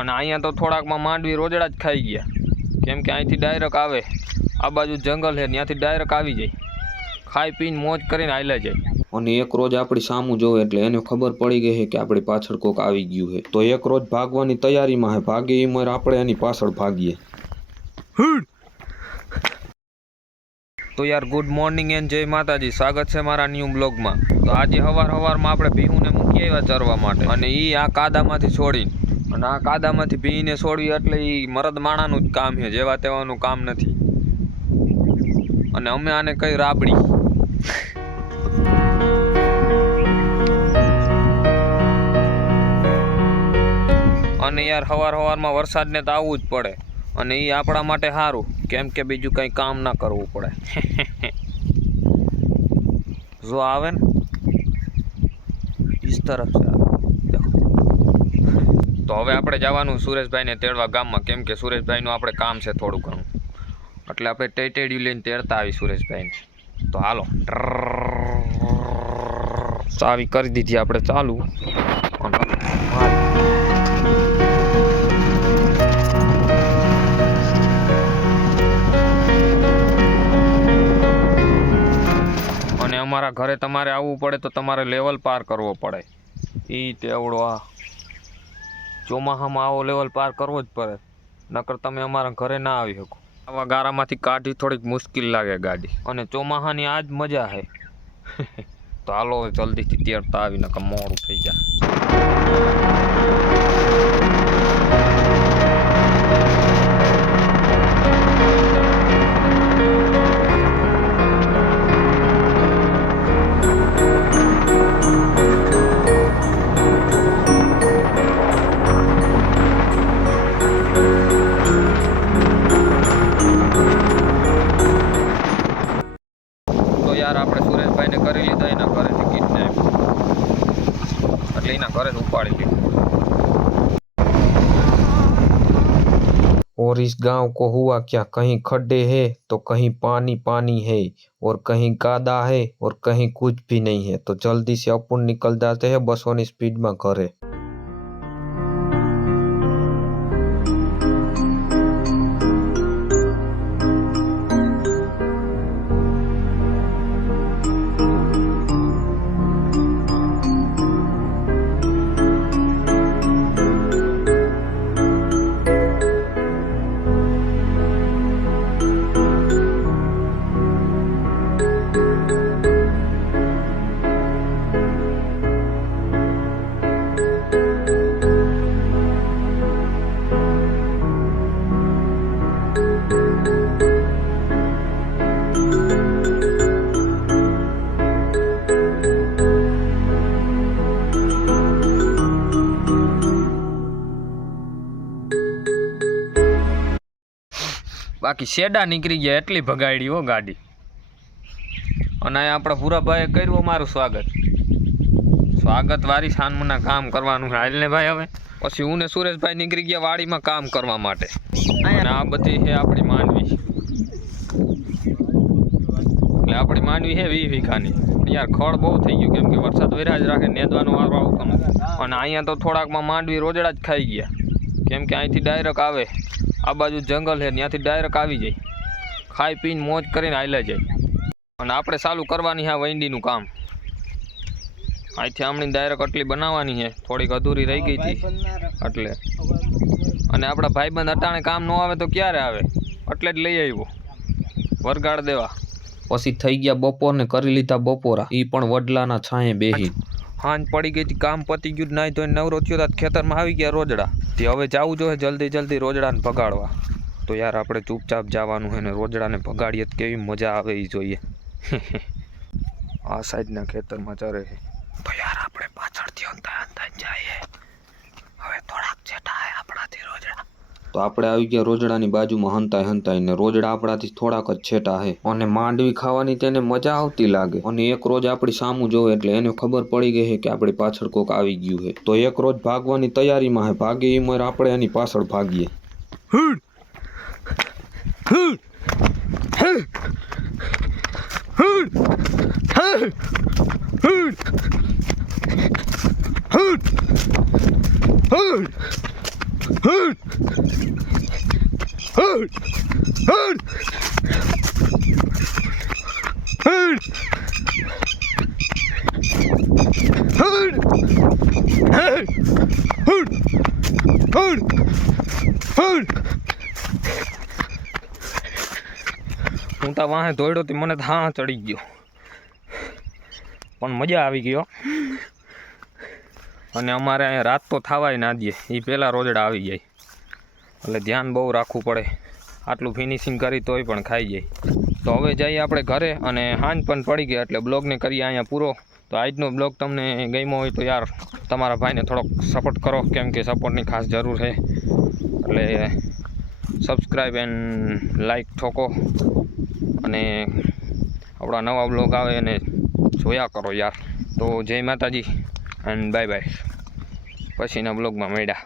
અને અહીંયા તો થોડાકમાં માંડવી રોજડા જ ખાઈ ગયા, કેમ કે અહીંથી ડાયરેક્ટ આવે, આ બાજુ જંગલ છે ત્યાંથી ડાયરેક્ટ આવી જાય, ખાઈ પીને મોજ કરીને હાલ્યા જાય. અને એક રોજ આપણી સામું જોવે એટલે એને ખબર પડી ગઈ છે કે આપણી પાછળ કોક આવી ગયું છે. તો એક રોજ ભાગવાની તૈયારીમાં છે, ભાગે એ મર આપણે એની પાછળ ભાગીએ. તો યાર ગુડ મોર્નિંગ એન્ડ જય માતાજી, સ્વાગત છે મારા ન્યૂ બ્લોગમાં. તો આજે સવારમાં આપણે ભીહુને મૂકી આવ્યા ચરવા માટે, અને એ આ કાદામાંથી છોડીને, અને આ કાદામાંથી ભીને છોડવી એટલે એ મરદ માણાનું જ કામ છે, જેવા તેવાનું કામ નથી. અને અમે આને કઈ રાબડી. અને યાર સવારમાં વરસાદને તો આવવું જ પડે, અને એ આપણા માટે સારું, કેમ કે બીજું કંઈ કામ ના કરવું પડે. જો આવે ને इस तरफ से देखो. તો હવે આપણે જવાનું સુરેશભાઈને તેડવા ગામમાં, કેમ કે સુરેશભાઈનું આપણે કામ છે થોડું ઘણું, એટલે આપણે ટેટેડિયું લઈને તેડતા આવી સુરેશભાઈને. તો હાલો, ચાવી કરી દીધી આપણે ચાલુ. અને અમારા ઘરે તમારે આવવું પડે તો તમારે લેવલ પાર કરવો પડે. એ તેવડો આ ચોમાસામાં આવો લેવલ પાર કરવો જ પડે, નકર તમે અમારા ઘરે ના આવી શકો. આવા ગારામાંથી કાઢી થોડીક મુશ્કેલ લાગે ગાડી, અને ચોમાસાની આ જ મજા છે. તો હાલો જલ્દીથી તેડતા આવીને કે મોડું થઈ જાય. યાર આપણે સુરેશભાઈને કરી લીધા એના ઘરેથી કિડનેપ, એટલે એના ઘરે ઉપાડી લીધું. और इस गांव को हुआ क्या, कहीं खड्डे है तो कहीं पानी पानी है, और कहीं कादा है और कहीं कुछ भी नहीं है. तो जल्दी से अपन निकल जाते हैं बसों की स्पीड में घरे. બાકી શેડા નીકળી ગયા એટલી ભગાડી હો ગાડી. અને આપણા ભૂરાભાઈએ કર્યું અમારું સ્વાગત વારી સાનમના કામ કરવાનું છે. હાલ ને ભાઈ, હવે પછી હું ને સુરેશભાઈ નીકળી ગયા વાડીમાં કામ કરવા માટે. અને આ બધી છે આપણી માંડવી, એટલે આપણી માંડવી છે 20 વીઘાની. યાર ખડ બહુ થઈ ગયું, કેમ કે વરસાદ વેરા જ રાખે, નેદવાનો વારો આવતો નથી. અને અહીંયા તો થોડાકમાં માંડવી રોજડા જ ખાઈ ગયા, કેમ કે અહીંથી ડાયરેક્ટ આવે, આ બાજુ જંગલ છે ત્યાંથી ડાયરેક્ટ આવી જાય, ખાઈ પીને મોજ કરીને હાલ્યા જાય. અને આપણે ચાલુ કરવાની છે વૈંડીનું કામ. અહીંથી આમણી ડાયરેક્ટ આટલી બનાવવાની છે, થોડીક અધૂરી રહી ગઈ હતી એટલે. અને આપણા ભાઈબંધ અટાણે કામ ન આવે તો ક્યારે આવે, એટલે જ લઈ આવ્યો વરગાડ દેવા. પછી થઈ ગયા બપોર ને કરી લીધા બપોરા, એ પણ વડલાના છાંયે બેહી. હાંજ પડી ગઈ હતી, કામ પતી ગયું, નાઈ ધોઈને નવરો થયો તો ખેતરમાં આવી ગયા રોજડા. તે હવે જવું જોઈએ જલ્દી રોજડાને ભગાડવા. તો યાર આપણે ચૂપચાપ જવાનું છે ને રોજડાને ભગાડીએ તો કેવી મજા આવે એ જોઈએ. આ સાઈડના ખેતરમાં ચરે છે. તો યાર આપણે પાછળથી અંતા જઈએ, હવે થોડાક છેટા હે આપણાથી રોજડા. તો આપણે આવી ગયા રોજડાની બાજુમાં હંતાઈ ને રોજડા આપણાથી થોડાક જ છેટા હે. અને માંડવી ખાવાની તેને મજા આવતી લાગે. અને એક રોજ આપણી સામું જોવે એટલે એને ખબર પડી ગઈ છે કે આપણી પાછળ કોક આવી ગયું છે. તો એક રોજ ભાગવાની તૈયારીમાં છે, ભાગે એ મર આપણે એની પાછળ ભાગીએ. હું તો વાહે દોડ્યો તો મને તો હા ચડી ગયો, પણ મજા આવી ગયો. અને અમારે અહીંયા રાત તો થવાય ના દે, એ પહેલાં રોજડા આવી જાય, એટલે ધ્યાન બહુ રાખવું પડે. આટલું ફિનિશિંગ કરી તોય પણ ખાઈ જાય. તો હવે જઈએ આપણે ઘરે, અને સાંજ પણ પડી ગઈ, એટલે બ્લોગને કરીએ અહીંયા પૂરો. તો આજનો બ્લોગ તમને ગમ્યો હોય તો યાર તમારા ભાઈને થોડોક સપોર્ટ કરો, કેમ કે સપોર્ટની ખાસ જરૂર છે. એટલે સબસ્ક્રાઈબ એન્ડ લાઈક ઠોકો, અને આપણા નવા બ્લોગ આવે અને જોયા કરો યાર. તો જય માતાજી એન્ડ બાય બાય. પછીના બ્લોગમાં મળ્યા.